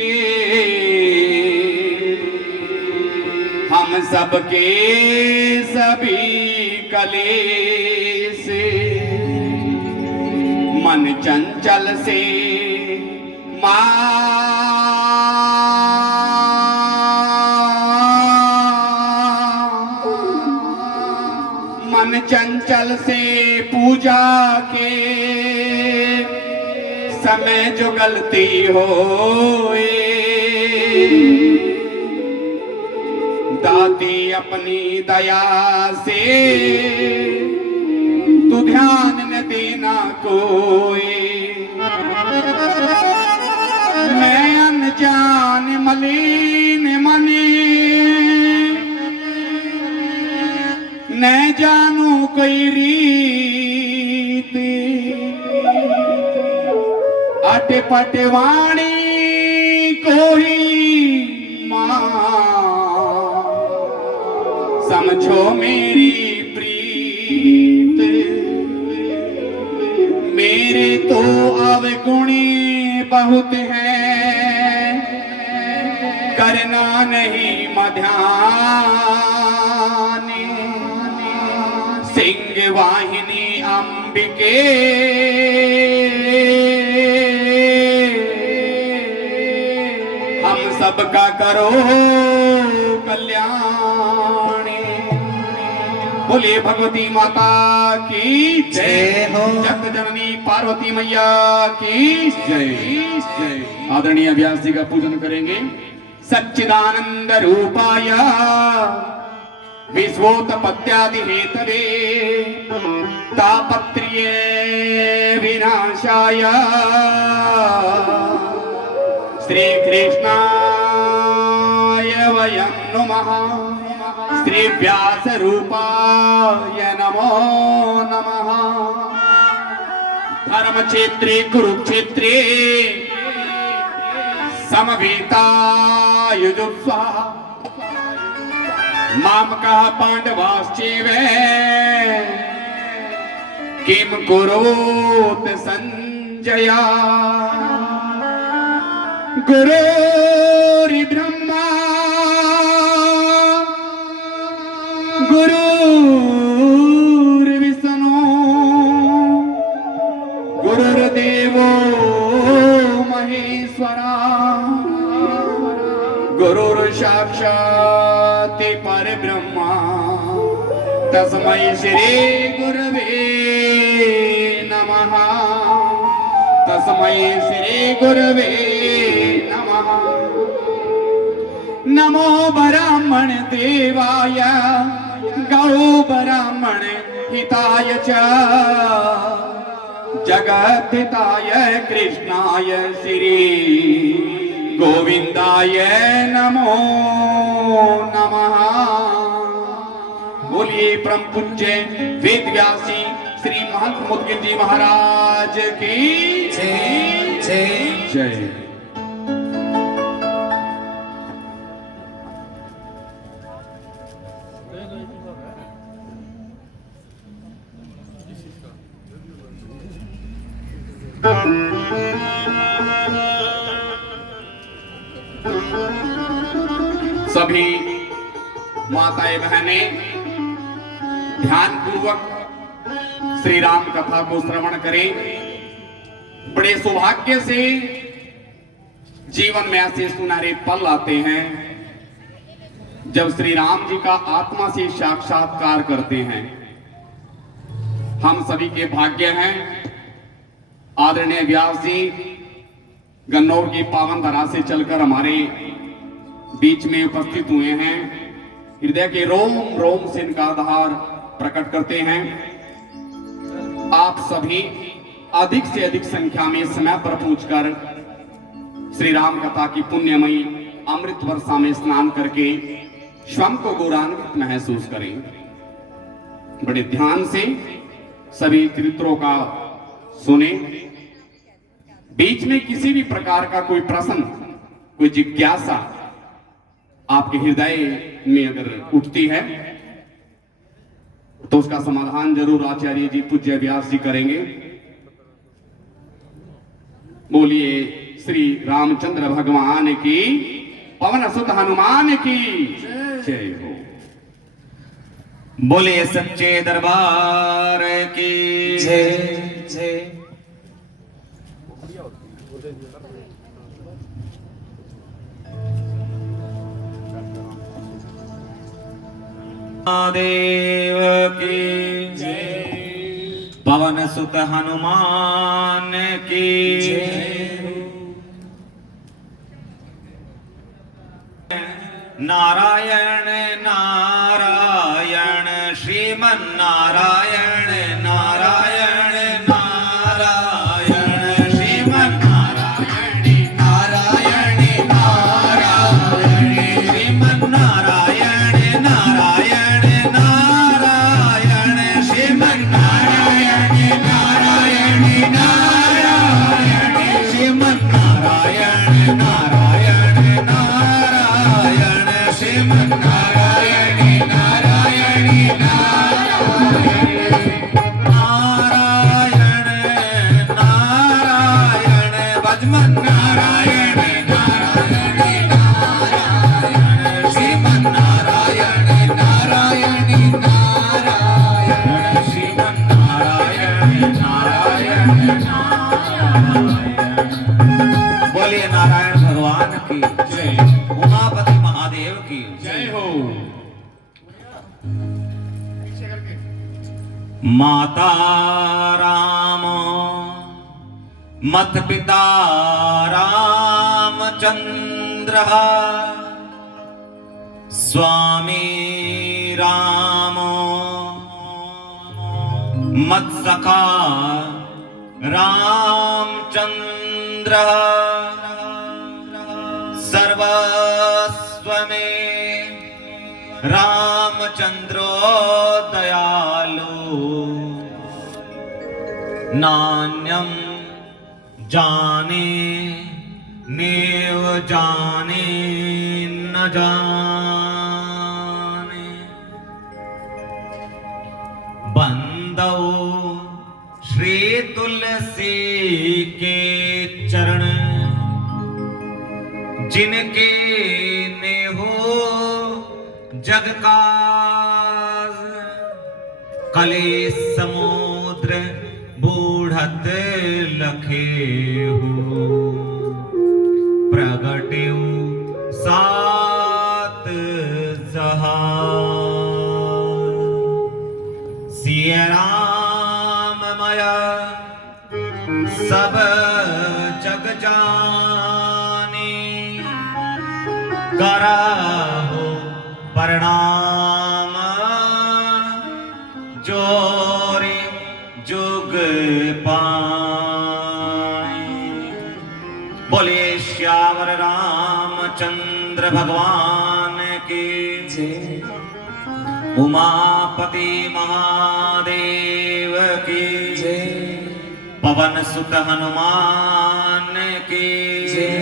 के हम सबके सभी कलेश मन चंचल से मन चंचल से पूजा के समय जो गलती होए दाती अपनी दया से तू ध्यान न देना कोई मैं अनजान मलिन मने न जानू कोई रीत अटे पटवाणी कोई माँ समझो मेरी प्रीत मेरे तो अवगुणी बहुत हैं करना नहीं मध्यान सिंह वाहिनी अंबिके हम सबका करो कल्याण बोलिए भगवती माता की जय हो जगत जननी पार्वती मैया की जय जय। आदरणीय व्यास जी का पूजन करेंगे। सच्चिदानंद रूपाय विश्वोत्पत्त्यादि हेतवे तापत्र्य विनाशाय श्री कृष्णाय वयं नमः श्री व्यास रूपाय नमो नमः। धर्म क्षेत्रे कुरुक्षेत्रे समवेतायुजुत्स्वा मामकः पांडवाश्चैव किं कुरुत संजय गुरुर्ब्रह्मा गुरुर्विष्णु गुरुर्देवो महेश्वरा गुरुर्साक्षात् परब्रह्मा तस्मै श्री गुरवे नमः तस्मै श्री गुरवे नमः। नमो ब्राह्मण देवाय गौ ब्राह्मण हिताय च जगद्धिताय कृष्णाय श्री गोविंदाय नमो नमः। बोलिए परम पूज्य वेद व्यासी श्री महंत मुद्गल जी महाराज की जय जय जय। सभी माताएं बहनें ध्यान पूर्वक श्री राम कथा को श्रवण करें। बड़े सौभाग्य से जीवन में ऐसे सुनहरे पल आते हैं जब श्री राम जी का आत्मा से साक्षात्कार करते हैं। हम सभी के भाग्य हैं। आदरणीय व्यास जी गन्नौर की पावन धरा से चलकर हमारे बीच में उपस्थित हुए हैं। हृदय के रोम रोम से इनका आधार प्रकट करते हैं। आप सभी अधिक से अधिक संख्या में समय पर पहुंचकर श्री राम कथा की पुण्यमयी अमृत वर्षा में स्नान करके स्वयं को गौरवान्वित महसूस करें। बड़े ध्यान से सभी चरित्रों का सुने। बीच में किसी भी प्रकार का कोई प्रश्न, कोई जिज्ञासा आपके हृदय में अगर उठती है तो उसका समाधान जरूर आचार्य जी पूज्य व्यास जी करेंगे। बोलिए श्री रामचंद्र भगवान की, पवन सुत हनुमान की जय हो। बोले सच्चे दरबार की जय जय। देव की जय। पवन सुत हनुमान की जय। नारायण नारायण श्रीमन नारायण नारायण नारायण श्रीमन नारायण नारायण नारायण श्रीमन नारायण नारायण नारायण श्रीमन नारायण नारायण नारायण श्रीमन नारायण नारायण नारायण श्रीमन नारायण नारायण नारायण नारायण भजमन नारायण नारायण नारायण श्रीमन नारायण नारायण नारायण श्रीमन नारायण नारायण नारायण। बोलिए नारायण भगवान की जय। उमापति महादेव की जय हो। माता राम मत पिता रामचंद्र स्वामी राम मत सखा रामचंद्र सर्वस्व में रामचंद्रो दयालु नान्यम जाने नेव जाने न जाने बंदो श्री तुलसी के चरण जिनके ने हो जग का कले समुद्र बूढ़त लखे हो प्रगट्यु सात जहान सिय राम माया सब जग जाने कराहो प्रणाम जोरे जुग पाए। बोले श्यावर रामचंद्र भगवान की जय। उमापति महादेव की जय। पवन सुत हनुमान की जय।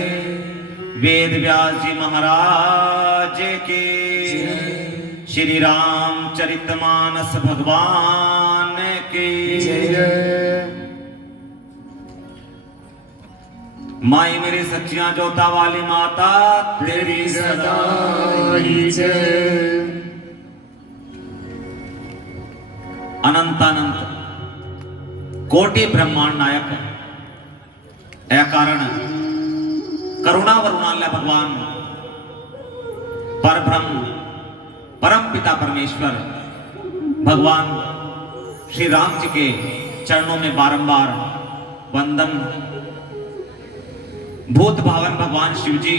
वेद व्यास जी महाराज की जय। श्री रामचरितमानस भगवान की जय। माई मेरी सच्चियां जोता वाली माता तेरी सदा ही जय। अनंत अनंत कोटि ब्रह्मांड नायक ए कारण करुणा वरुणाल्य भगवान परब्रह्म परम पिता परमेश्वर भगवान श्री राम जी के चरणों में बारंबार वंदन। भूत भावन भगवान शिव जी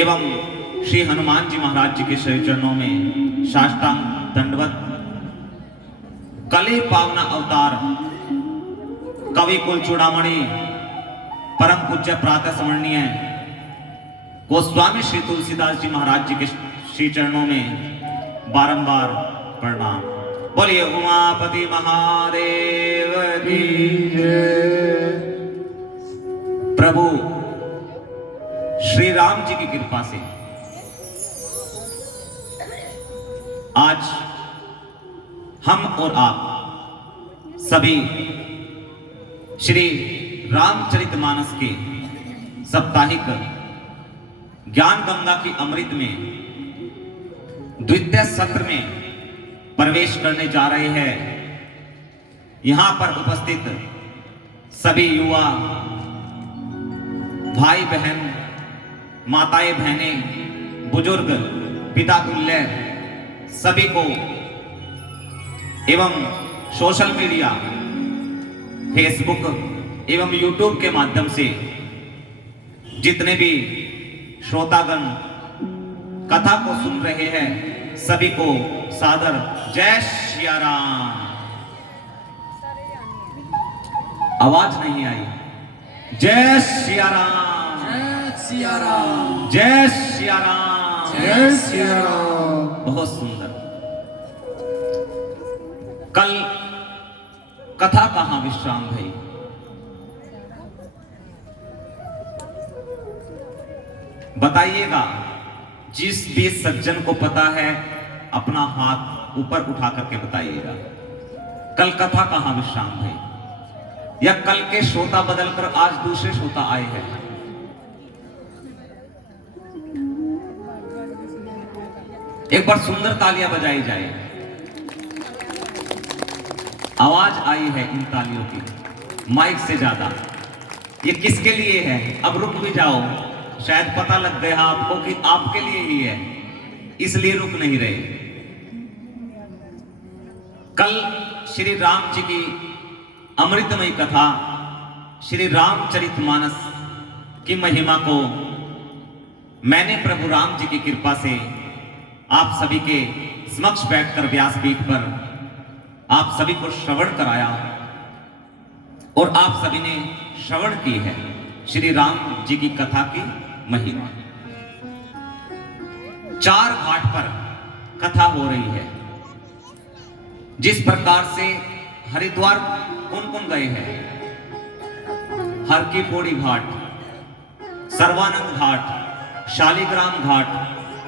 एवं श्री हनुमान जी महाराज जी के श्री चरणों में साष्टांग दंडवत। कली पावना अवतार कवि कुल चूड़ामणि परम पूज्य प्रातः स्मरणीय गोस्वामी श्री तुलसीदास जी महाराज जी के श्री चरणों में बारंबार प्रणाम। बोलिए उमापति महादेव की जय। प्रभु श्री राम जी की कृपा से आज हम और आप सभी श्री रामचरितमानस के साप्ताहिक ज्ञान गंगा की अमृत में द्वितीय सत्र में प्रवेश करने जा रहे हैं। यहां पर उपस्थित सभी युवा भाई बहन, माताएं बहनें, बुजुर्ग, पिता तुल्य सभी को एवं सोशल मीडिया फेसबुक एवं यूट्यूब के माध्यम से जितने भी श्रोतागण कथा को सुन रहे हैं सभी को सादर जय श्री राम। आवाज नहीं आई। जय श्री राम, जय सिया राम, जय श्री राम, जय सिया राम। बहुत सुंदर। कल कथा कहां विश्राम भाई? बताइएगा। जिस भी सज्जन को पता है अपना हाथ ऊपर उठा करके बताइएगा। कल कथा कहां विश्राम भाई? या कल के श्रोता बदलकर आज दूसरे श्रोता आए हैं? एक बार सुंदर तालियां बजाई जाए। आवाज आई है इन तालियों की माइक से ज्यादा। ये किसके लिए है? अब रुक भी जाओ, शायद पता लग गया आपको कि आपके लिए ही है, इसलिए रुक नहीं रहे। कल श्री राम जी की अमृतमयी कथा श्री रामचरितमानस की महिमा को मैंने प्रभु राम जी की कृपा से आप सभी के समक्ष बैठकर व्यासपीठ पर आप सभी को श्रवण कराया और आप सभी ने श्रवण की है श्री राम जी की कथा की महिमा। 4 घाट पर कथा हो रही है। जिस प्रकार से हरिद्वार कौन कौन गए हैं? हर की पौड़ी घाट, सर्वानंद घाट, शालिग्राम घाट,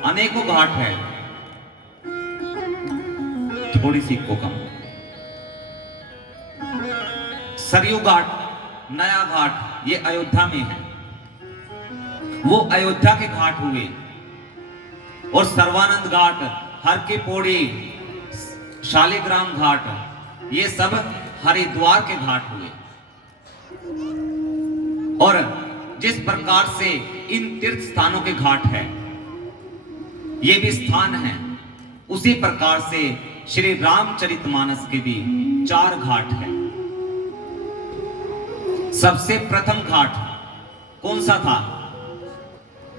अनेकों घाट है। थोड़ी सी को कम। सरयू घाट, नया घाट, ये अयोध्या में है। वो अयोध्या के घाट हुए। और सर्वानंद घाट, हर की पौड़ी, शालिग्राम घाट, ये सब हरिद्वार के घाट हुए। और जिस प्रकार से इन तीर्थ स्थानों के घाट है, ये भी स्थान है, उसी प्रकार से श्री रामचरितमानस के भी 4 घाट है। सबसे प्रथम घाट कौन सा था?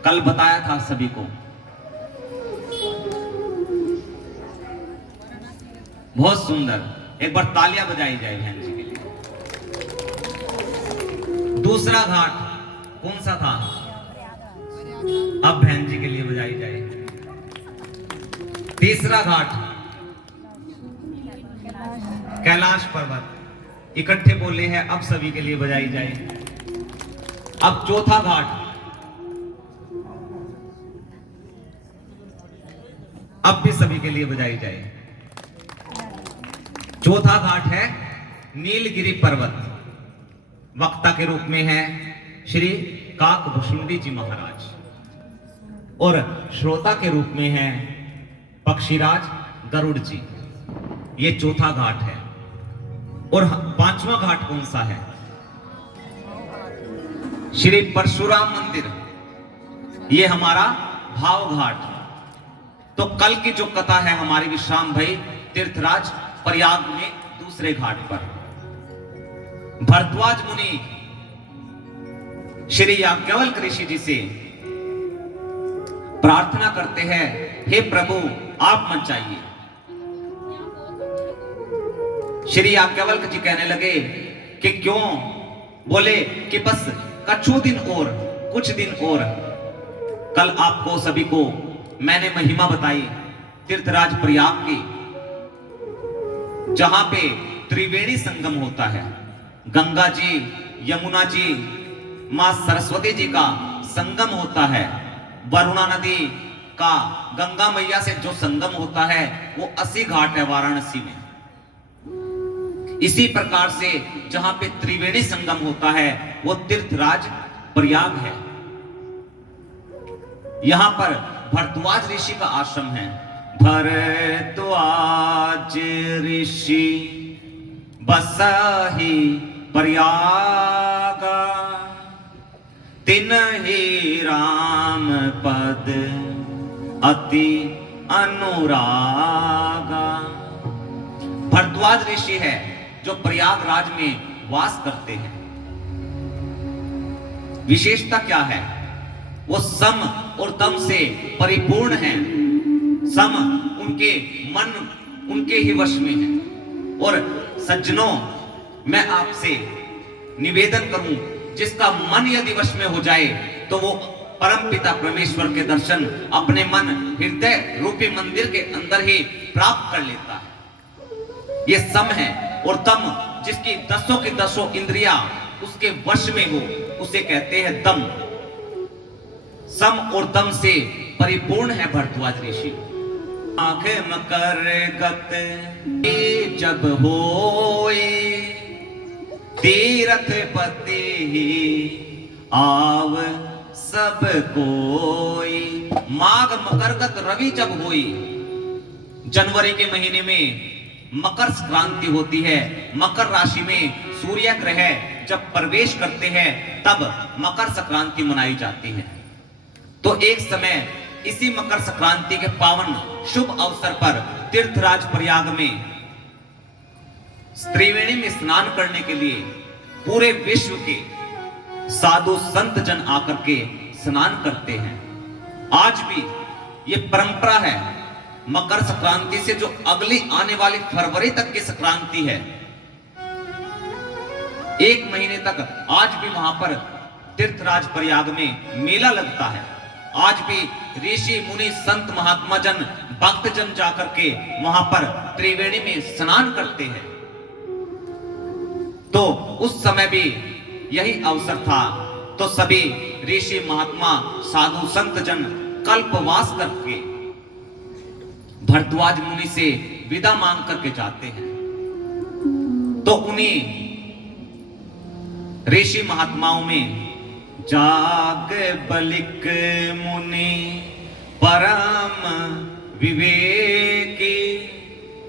कल बताया था सभी को। बहुत सुंदर। एक बार तालियां बजाई जाए बहन जी के लिए। दूसरा घाट कौन सा था? अब बहन जी के लिए बजाई जाए। तीसरा घाट कैलाश पर्वत। इकट्ठे बोले हैं, अब सभी के लिए बजाई जाए। अब चौथा घाट, अब भी सभी के लिए बजाई जाए। चौथा घाट है नीलगिरी पर्वत। वक्ता के रूप में है श्री काकभुषुंडी जी महाराज और श्रोता के रूप में है पक्षीराज गरुड़ जी। ये चौथा घाट है। और 5वां घाट कौन सा है? श्री परशुराम मंदिर। ये हमारा भाव घाट। तो कल की जो कथा है हमारी विश्राम भाई तीर्थराज प्रयाग में दूसरे घाट पर भरद्वाज मुनि श्री याज्ञवल्क्य ऋषि जी से प्रार्थना करते हैं, हे प्रभु आप मत जाइए। श्री याज्ञवल्क्य जी कहने लगे कि क्यों? बोले कि बस कछु दिन और, कुछ दिन और। कल आपको सभी को मैंने महिमा बताई तीर्थराज प्रयाग की, जहां पे त्रिवेणी संगम होता है। गंगा जी, यमुना जी, मां सरस्वती जी का संगम होता है। वरुणा नदी का गंगा मैया से जो संगम होता है वो 80 घाट है वाराणसी में। इसी प्रकार से जहां पे त्रिवेणी संगम होता है वो तीर्थराज प्रयाग है। यहां पर भरद्वाज ऋषि का आश्रम है। भरद्वाज ऋषि बसहि प्रयाग, तिन्हि राम पद अति अनुरागा। भरद्वाज ऋषि है जो प्रयागराज में वास करते हैं। विशेषता क्या है? वो सम और दम से परिपूर्ण है। सम उनके मन उनके ही वश में है। और सज्जनों, मैं आपसे निवेदन करूं, जिसका मन यदि वश में हो जाए तो वो परमपिता परमेश्वर के दर्शन अपने मन हृदय रूपी मंदिर के अंदर ही प्राप्त कर लेता है। ये सम है। और दम, जिसकी दसों की दसों इंद्रियां उसके वश में हो, उसे कहते हैं दम। सम और दम से परिपूर्ण है भरद्वाज ऋषि। आंख मकर गत जब होए, तीरथ पति आव सब कोई। माघ मकरगत रवि जब हुई, जनवरी के महीने में मकर संक्रांति होती है। मकर राशि में सूर्य ग्रह जब प्रवेश करते हैं तब मकर संक्रांति मनाई जाती है। तो एक समय इसी मकर संक्रांति के पावन शुभ अवसर पर तीर्थराज प्रयाग में त्रिवेणी में स्नान करने के लिए पूरे विश्व के साधु संत जन आकर के स्नान करते हैं। आज भी ये परंपरा है। मकर संक्रांति से जो अगली आने वाली फरवरी तक की संक्रांति है, 1 महीने तक आज भी वहां पर तीर्थराज प्रयाग में मेला लगता है। आज भी ऋषि मुनि संत महात्मा जन भक्त जन जाकर के वहां पर त्रिवेणी में स्नान करते हैं। तो उस समय भी यही अवसर था। तो सभी ऋषि महात्मा साधु संत जन कल्पवास करके भरद्वाज मुनि से विदा मांग करके जाते हैं। तो उन्हीं ऋषि महात्माओं में जाग बलिक मुनि परम विवेकी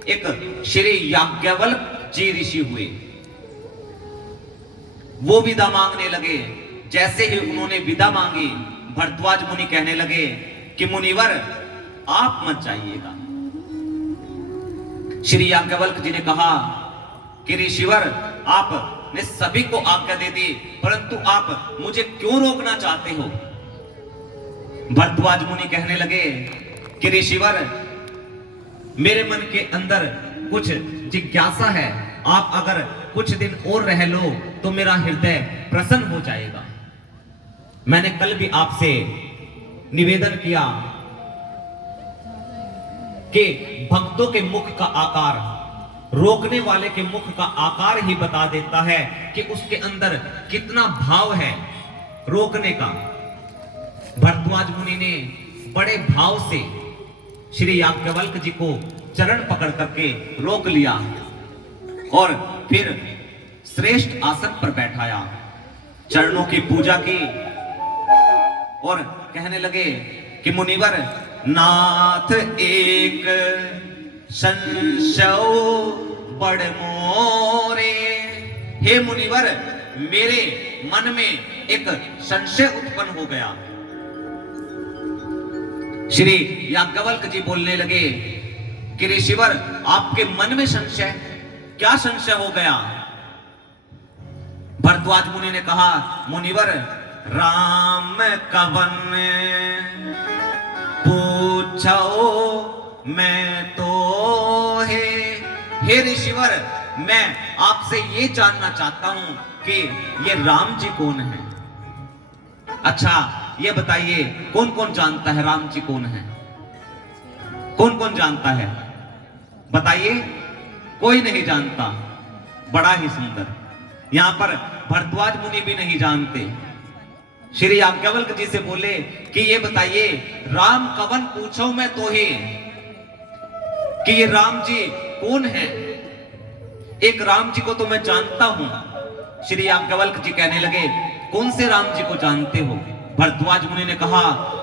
एक श्री याज्ञवल्क्य जी ऋषि हुए। वो विदा मांगने लगे। जैसे ही उन्होंने विदा मांगी, भरद्वाज मुनि कहने लगे कि मुनिवर आप मत जाइएगा। श्री याज्ञवल्क्य जी ने कहा कि ऋषिवर, आपने सभी को आज्ञा दे दी, परंतु आप मुझे क्यों रोकना चाहते हो? भरद्वाज मुनि कहने लगे कि ऋषिवर, मेरे मन के अंदर कुछ जिज्ञासा है। आप अगर कुछ दिन और रह लो तो मेरा हृदय प्रसन्न हो जाएगा। मैंने कल भी आपसे निवेदन किया कि भक्तों के मुख का आकार रोकने वाले के मुख का आकार ही बता देता है कि उसके अंदर कितना भाव है रोकने का। भरद्वाज मुनि ने बड़े भाव से श्री याज्ञवल्क्य जी को चरण पकड़ करके रोक लिया और फिर श्रेष्ठ आसन पर बैठाया, चरणों की पूजा की और कहने लगे कि मुनिवर, नाथ एक संशय बड़ मोरे। हे मुनिवर, मेरे मन में एक संशय उत्पन्न हो गया। श्री याज्ञवल्क्य जी बोलने लगे कि ऋषिवर, आपके मन में संशय, क्या संशय हो गया? भरद्वाज मुनि ने कहा, मुनिवर, राम कवन पूछो मैं तो है। हे ऋषिवर, मैं आपसे ये जानना चाहता हूं कि ये राम जी कौन है। अच्छा, ये बताइए, कौन कौन जानता है राम जी कौन है? कौन कौन जानता है? बताइए। कोई नहीं जानता। बड़ा ही सुंदर। यहां पर भरद्वाज मुनि भी नहीं जानते। श्री याज्ञवल्क्य जी से बोले कि ये बताइए, राम कवन पूछो मैं तो ही, कि ये राम जी कौन है? एक राम जी को तो मैं जानता हूं। श्री याज्ञवल्क्य जी कहने लगे, कौन से राम जी को जानते हो? भरद्वाज मुनि ने कहा,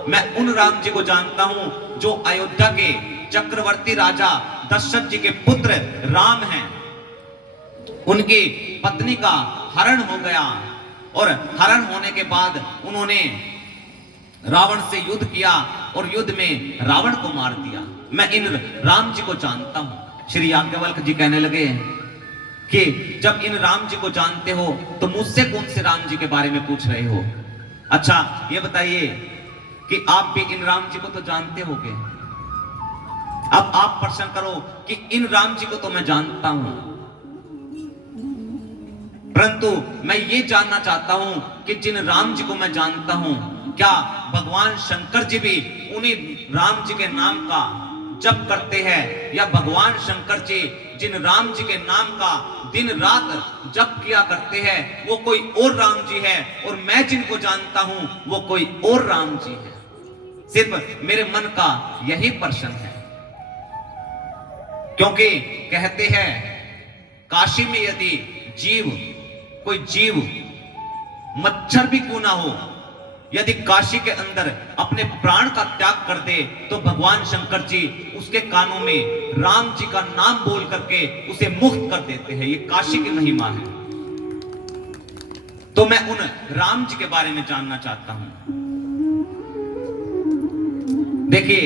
मैं उन राम जी को जानता हूं जो अयोध्या के चक्रवर्ती राजा दशरथ जी के पुत्र राम हैं। उनकी पत्नी का हरण हो गया और हरण होने के बाद उन्होंने रावण से युद्ध किया और युद्ध में रावण को मार दिया। मैं इन राम जी को जानता हूं। श्री याज्ञवल्क्य जी कहने लगे कि जब इन राम जी को जानते हो तो मुझसे कौन से राम जी के बारे में पूछ रहे हो? अच्छा ये बताइए कि आप भी इन राम जी को तो जानते होगे। अब आप प्रश्न करो कि इन राम जी को तो मैं जानता हूं, परंतु मैं ये जानना चाहता हूं कि जिन राम जी को मैं जानता हूं, क्या भगवान शंकर जी भी उन्हीं राम जी के नाम का जप करते हैं, या भगवान शंकर जी जिन राम जी के नाम का दिन रात जप किया करते हैं वो कोई और राम जी है, और मैं जिनको जानता हूं वो कोई और राम जी है? सिर्फ मेरे मन का यही प्रश्न है, क्योंकि कहते हैं काशी में यदि कोई जीव मच्छर भी क्यों ना हो, यदि काशी के अंदर अपने प्राण का त्याग कर दे तो भगवान शंकर जी उसके कानों में राम जी का नाम बोल करके उसे मुक्त कर देते हैं। ये काशी की महिमा है। तो मैं उन राम जी के बारे में जानना चाहता हूं। देखिए,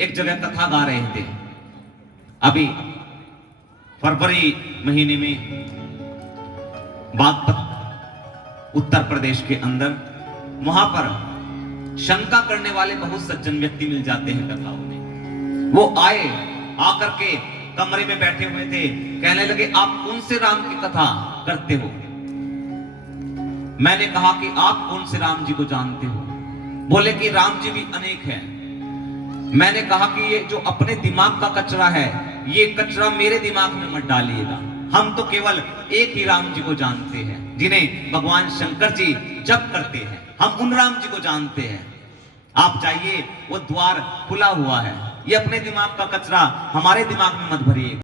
एक जगह कथा गा रहे थे अभी फरवरी महीने में बागपत उत्तर प्रदेश के अंदर। वहां पर शंका करने वाले बहुत सज्जन व्यक्ति मिल जाते हैं कथाओं में। वो आए, आकर के कमरे में बैठे हुए थे, कहने लगे आप कौन से राम की कथा करते हो? मैंने कहा कि आप कौन से राम जी को जानते हो? बोले कि राम जी भी अनेक हैं। मैंने कहा कि ये जो अपने दिमाग का कचरा है, ये कचरा मेरे दिमाग में मत डालिएगा। हम तो केवल एक ही राम जी को जानते हैं जिन्हें भगवान शंकर जी जप करते हैं। हम उन राम जी को जानते हैं। आप जाइए, वो द्वार खुला हुआ है। ये अपने दिमाग का कचरा हमारे दिमाग में मत भरिए।